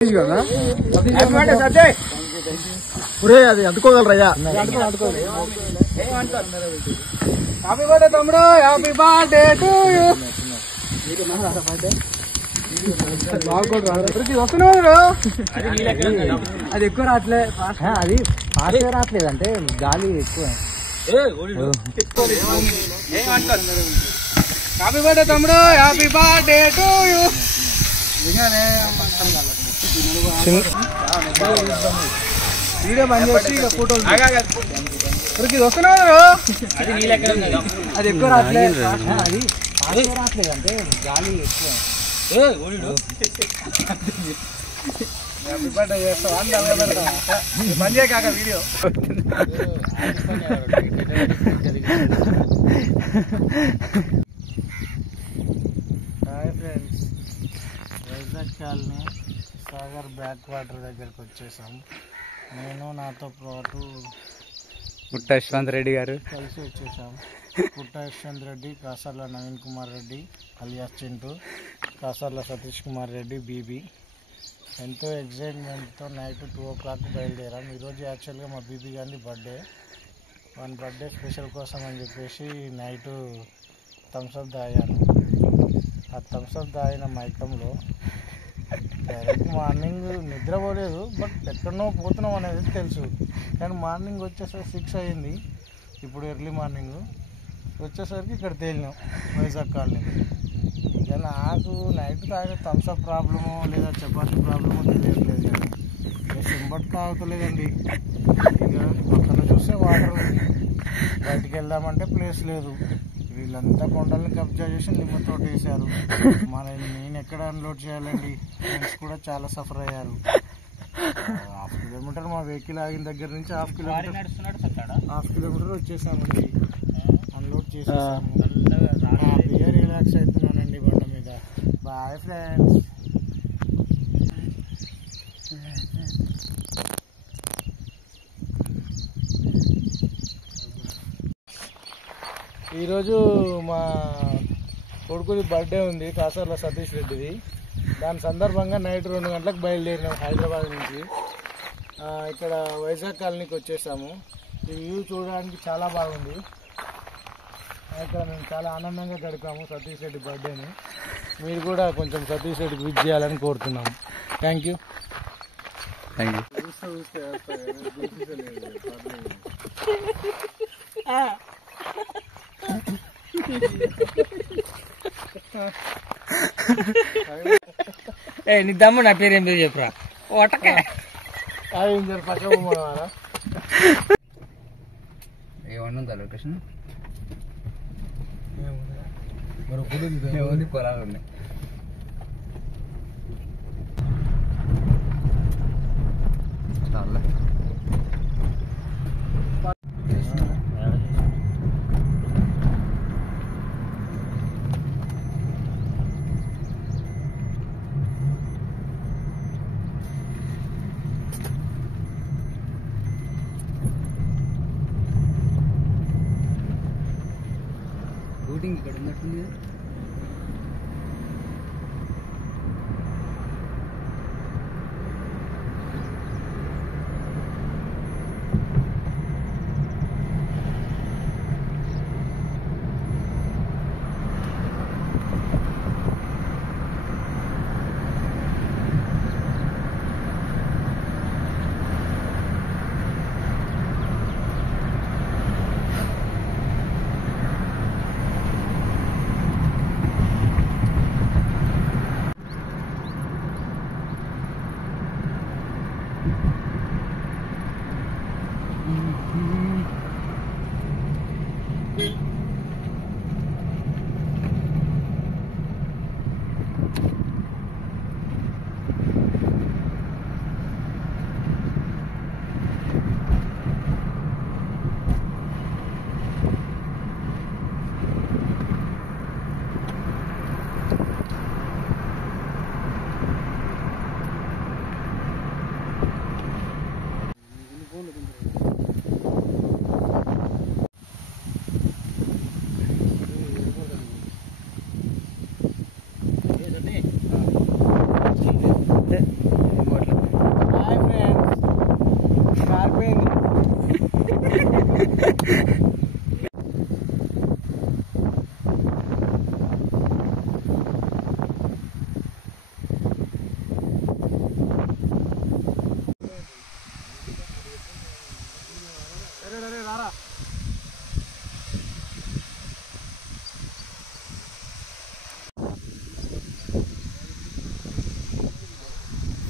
అది అందుకోగలరయ్యా. Happy birthday తమ్ముడు, happy birthday to you. వస్తున్నాడు, అది ఎక్కువ రావట్లే, అది ఫాస్ట్ రావట్లేదు అంటే గాలి ఎక్కువ. హ్యాపీ బర్త్డే తమ్ముడు, happy birthday to you. Video బంద్ చేసి ఇక ఫోటోలు వస్తున్నాడు, అది ఎక్కువ రావట్లేదు, అది రావట్లేదు అంటే గాలి ఎక్కువ. హ్యాపీ బర్త్డే చేస్తావా బంద్ చేయ కాక video. Hi friends, Vizag colony Sagar back water దగ్గరకు వచ్చేసాం. నేను నాతో పాటు పుట్ట యశ్వంత్ రెడ్డి గారు కలిసి వచ్చేసాం. పుట్ట యశ్వంత్ రెడ్డి, కాసర్ల నవీన్ కుమార్ రెడ్డి అలియాస్ చింటూ, కాసర్ల సతీష్ కుమార్ రెడ్డి బీబీ. ఎంతో ఎగ్జైట్మెంట్తో నైట్ 2 o'clock బయలుదేరాం. ఈరోజు యాక్చువల్గా మా బీబీ గారి బర్త్డే. వన్ బర్త్డే స్పెషల్ కోసం అని చెప్పేసి నైట్ థమ్స్అప్ తాగాను. ఆ థమ్స్అప్ తాగిన మైకంలో డైరెక్ట్ మార్నింగ్ నిద్రపోలేదు, బట్ ఎక్కడనో పోతున్నాం అనేది తెలుసు. కానీ మార్నింగ్ వచ్చేసరికి 6 అయింది. ఇప్పుడు ఎర్లీ మార్నింగ్ వచ్చేసరికి ఇక్కడ తేలినాం వైజాగ్ కాలనీ. ఇక నాకు నైట్ తాగిన థమ్స్అప్ ప్రాబ్లమో లేదా చపాతీ ప్రాబ్లమో తెలియట్లేదు. కానీ ఇక సింబట్ తాగుతలేదండి. ఇక పక్కన చూస్తే వాటర్ ఉంది, బయటికి వెళ్దామంటే ప్లేస్ లేదు. వీళ్ళంతా కొండల్ని కబ్జా చేసి నిమ్మతో వేశారు. నేను ఎక్కడ అన్లోడ్ చేయాలండి? ఫ్రెండ్స్ కూడా చాలా సఫర్ అయ్యారు. 1/2 కిలోమీటర్ మా వెహికల్ ఆగిన దగ్గర నుంచి 1/2 కిలోమీటర్ వచ్చేసామండి. అన్లోడ్ చేసేసాము. హ్యాపీగా రిలాక్స్ అవుతున్నానండి బండ మీద. Boy friends. ఈరోజు మా కొడుకుది బర్త్డే ఉంది, కాసర్ల సతీష్ రెడ్డిది. దాని సందర్భంగా నైట్ 2 గంటలకు బయలుదేరినాం హైదరాబాద్ నుంచి. ఇక్కడ వైజాగ్ కాలనీకి వచ్చేసాము. ఈ వ్యూ చూడడానికి చాలా బాగుంది. ఇక్కడ మేము చాలా ఆనందంగా గడిపాము సతీష్ రెడ్డి బర్త్డేని. మీరు కూడా కొంచెం సతీష్ రెడ్డికి విజ్ చేయాలని కోరుతున్నాము. Thank you. నీ దమ్ము నా పేరు ఏం పేరు చెప్పురా. ఏమన్నా లొకేషన్ పొలాలు ఉన్నాయి. బోటింగ్ ఇక్కడ ఉన్నట్టుంది.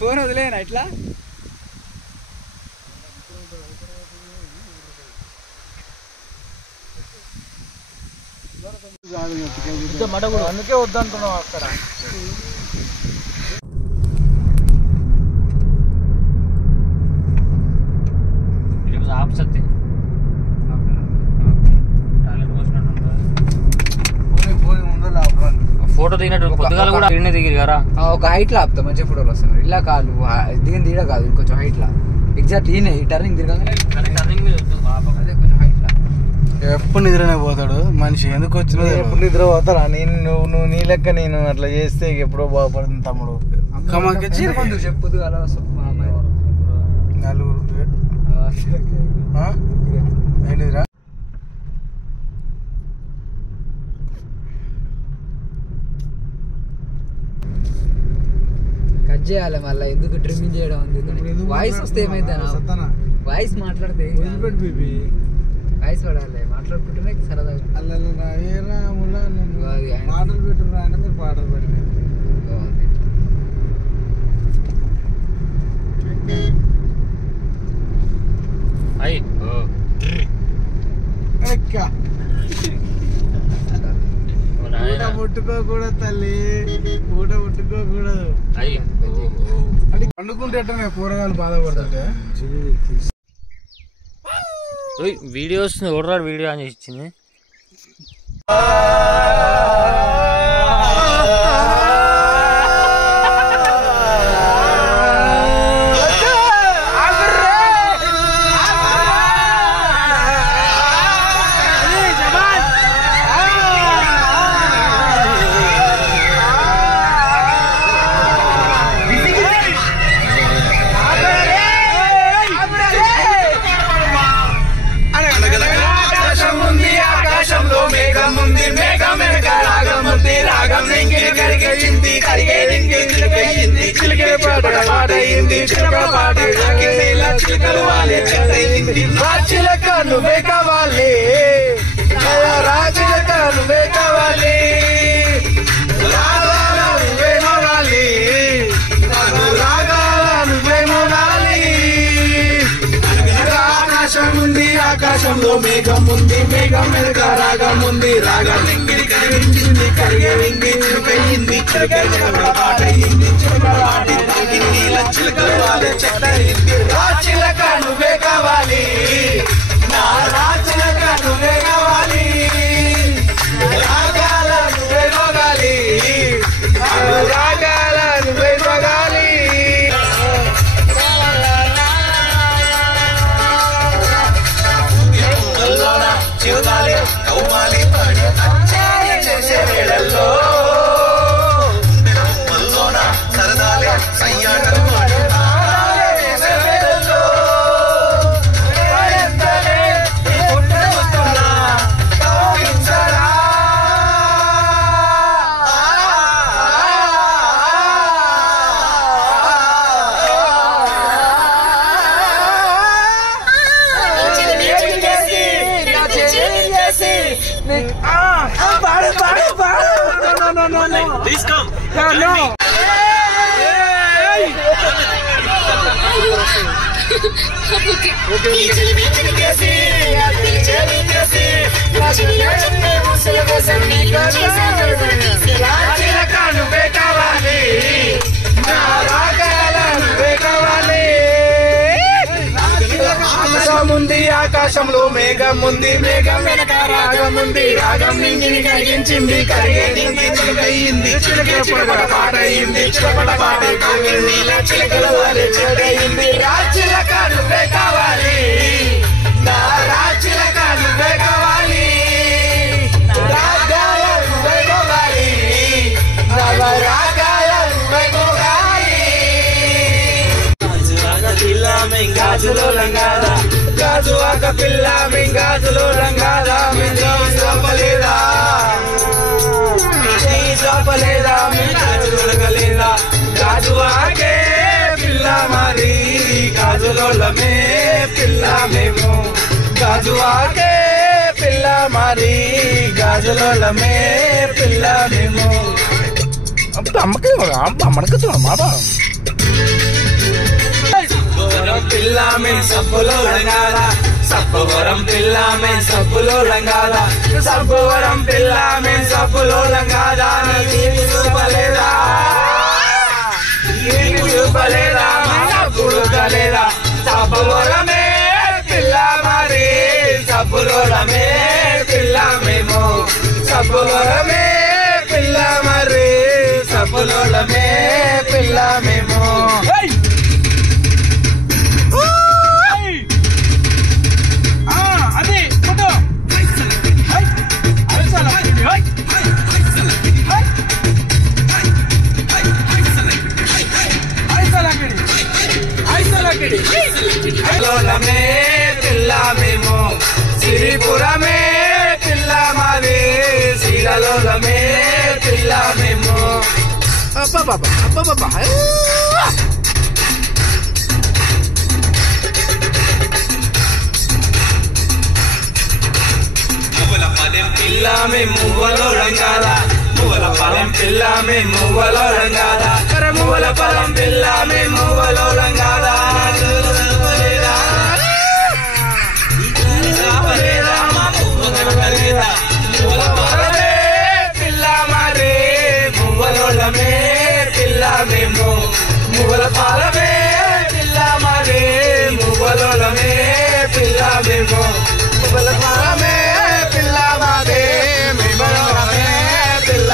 ఫోన్ వదిలేనా ఇట్లా అందుకే వద్దంటున్నావు అక్కడ. ఫోటో దిగినట్టు పొద్దుగాల కూడా దిగి కదా ఒక హైట్ లో ఆపుతా మంచిగా ఫోటోలు వస్తాయి. ఇలా కాదు దిగిన తీయడం కాదు, కొంచెం హైట్ లా ఎగ్జాక్ట్ ఈ టర్నింగ్ తిరగానే ఎప్పుడు నిద్రనే పోతాడు మనిషి. ఎందుకు వచ్చినా ఎప్పుడు నిద్ర పోతారా? నువ్వు నీ లెక్క నేను అట్లా చేస్తే ఎప్పుడో బాగుపడుతుంది తమ్ముడు. చెప్పదు అలా నలుగురు ఏంటిదిరా? కట్ చేయాలి మళ్ళీ, ఎందుకు ట్రిమ్మింగ్ చేయడం ఉంది. వాయిస్ వస్తే ఏమైతే వాయిస్ మాట్లాడితే వాయిస్ పడాలి, మాట్లాడుకుంటేనే సరదాగా. మాటలు పెట్టురా అంటే మీరు పాటలు పెట్టినారు. ఊట ముట్టుకోకూడదు తల్లి, ఊట ముట్టుకోకూడదు. అంటే పండుకుంటే కూరగాయలు బాధపడుతుంటే వీడియోస్ ఓడరాడు వీడియో అని ఇచ్చింది. రాజులక నువ్వే కావాలి, రాజులక నువ్వే కావాలి, రాగాల నువ్వే మోగాలి, రాగాల నువ్వే మోగాలి. ఆకాశం ఉంది, ఆకాశంలో మేఘం ఉంది, మేఘం వెనుక రాగం ఉంది, రాగం ఇంగిడి కరిగించింది, కరిగే ఇంగి చిరుకయింది, చిరుకే పాటయింది, చిరుకవాడి నీళ్ళ చిలుకలు వాలి చెట్టయింది. రాచిలక నువ్వే కావాలి, నా రాచిలక నువ్వే కావాలి, రాగాల నువ్వే మోగాలి, రాగాల నువ్వే మోగాలి. చిరుగాలి కౌమాలి పాడి అంచాలి చేసే వేళల్లో సరదాలే సయ్యాటలు పాడి చేసే వేళల్లో Please come. No. ఉంది ఆకాశంలో మేఘం ఉంది, మేఘం వెనక రాగం ఉంది, రాగం నింగిని కరిగించింది, కరిగే నింగి చిలుకయింది, చిలుకే పొడగడ పాటయింది, చిలకడ పాట కాకింది, చిలకల వాలి చెడయింది. రాచిలక నువ్వే కావాలి, నా రాచిలక నువ్వే కావాలి, రాగాల నువ్వే మోగాలి, నవ రాగాల నువ్వే మోగాలి. గాజులో రంగారా, గాజు ఆక పిల్ల మింగాజులో రంగారా, మింగలేదా చాపలేదా, మీ గాజు ఉడకలేదా, గాజు ఆకే పిల్ల మరి, గాజులోళ్ళమే పిల్ల మేము, గాజు ఆకే పిల్ల మరి, గాజులోళ్ళమే పిల్ల మేము. అమ్మకి అమ్మడికి చూడమ్మా. పిల్ల మేము సబ్బులో రంగాల సబ్బవరం పిల్ల మేము సబ్బులో రంగాల సబ్బవరం పిల్ల మేము సబ్బులో రంగాల నీకు చూపలేదా నీకు చూపలేదా సబ్బులు కలేదా సబ్బవరమే పిల్ల మరి సబ్బులోడమే పిల్ల మేము సబ్బులోడమే పిల్ల మరి సబ్బులోడమే పిల్ల మేము లోలమే పిల్ల మేము సిరిపురమే పిల్ల మాది శ్రీలలోలమే పిల్ల మేము మువ్వలపాలెం పిల్ల మేము మువ్వలో రంగాల మువ్వలపాలెం పిల్ల మేము మువ్వలో రంగాల మువ్వలపాలెం పిల్ల మేము మువ్వలో రంగాల పిల్ల మరి మువ్వలోలమే పిల్ల మేము మువ్వల పాలమే పిల్ల మరి మువ్వలోలమే పిల్ల మేము మువ్వల పాలమే పిల్ల మరి మువ్వలోలమే పిల్ల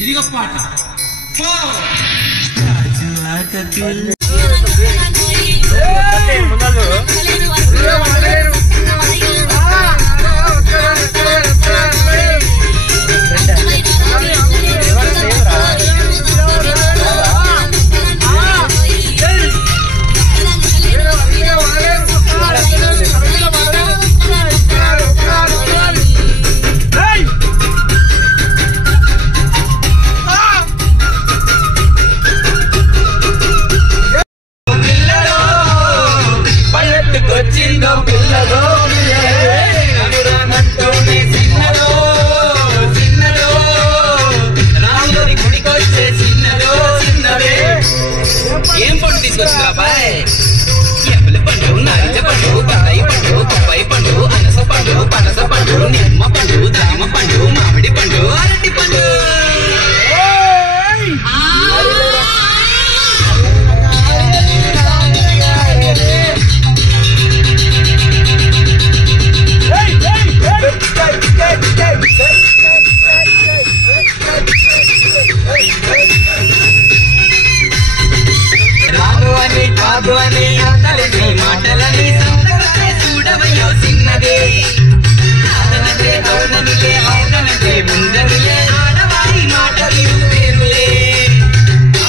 ఇదిగో పాట వచ్చిందో పిల్లదో అనురానంటూనే చిన్నదో చిన్నదో రాముడి గుడికొచ్చే చిన్నదో చిన్నదే ఏం పండు తీసుకొచ్చిందా బాయ్ ఎప్పల పండు నారింజ పండు బత్తాయి పండు బొప్పాయి పండు అనస పండు పనస పండు నిమ్మ పండు దానిమ్మ పండు మామిడి పండు అరటి పండు బాగువని అంతలని మాటలని చూడవయ్యో చిన్నదే అతనదే అవుననిలే అవుననదే ముందనిలే ఆడవారి మాటలు పేరులే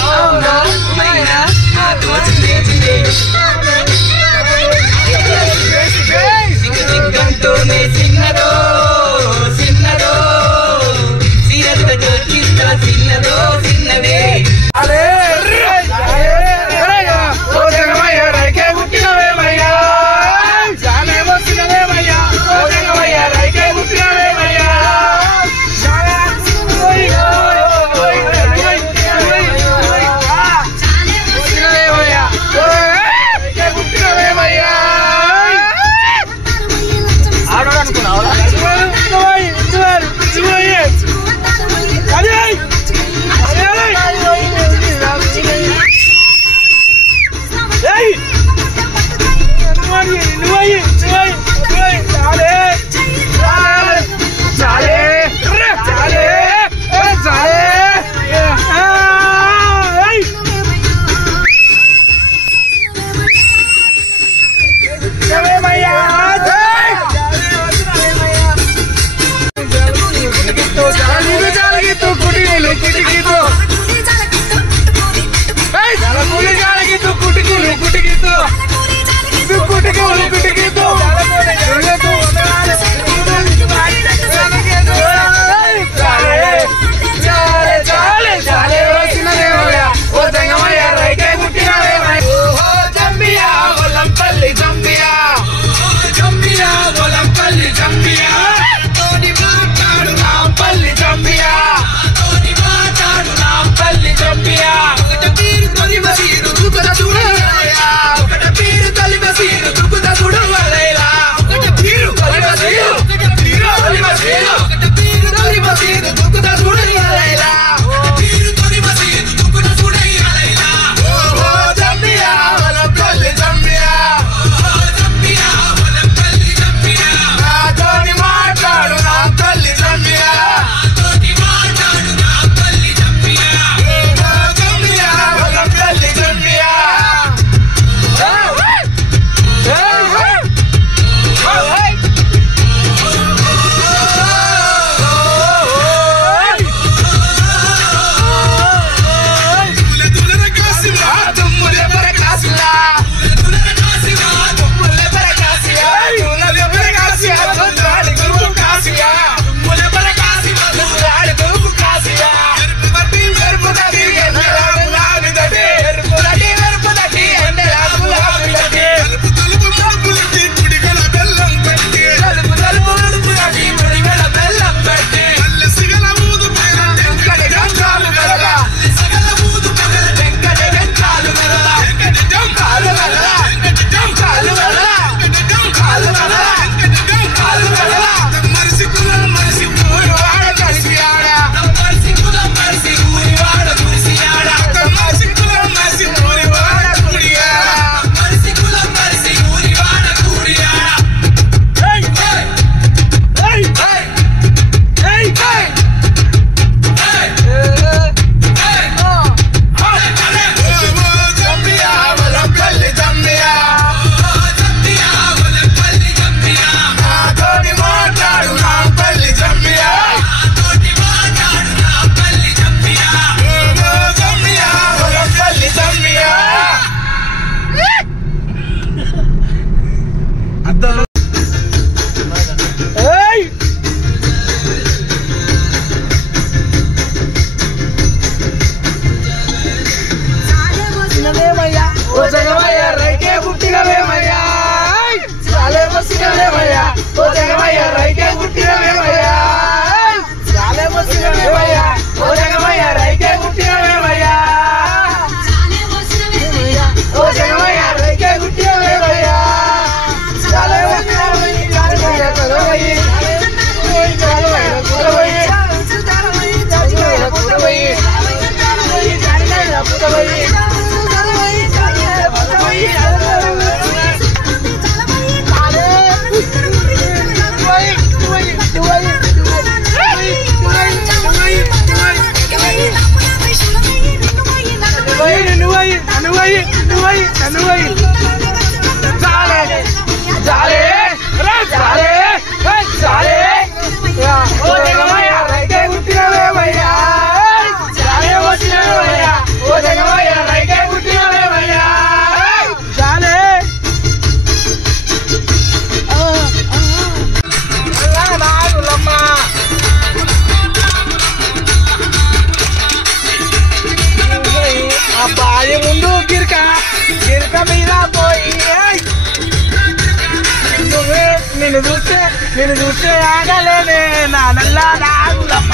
అవునా మైనా నాతో చిన్నే సిగ్గంటూనే చిన్నదో చిన్నదో సీరత జోకిస్తా చిన్నదో చిన్నదే ఓ జగమయ్య రైకే గుట్టినవేమయ్యా చాలే మసినవేమయ్యా ఓ జగమయ్య రైకే గుట్టినవేమయ్యా చాలే మసినవేమయ్యా ఓ జగమయ్య రైకే గుట్టినవేమయ్యా ఓ జగమయ్య రైకే గుట్టినవేమయ్యా చాలే మసినవేమయ్యా చాలే ముందు గిరక మీద పోయి నిన్ను చూస్తే ఆగలేనే నా నల్ల నాగులమ్మ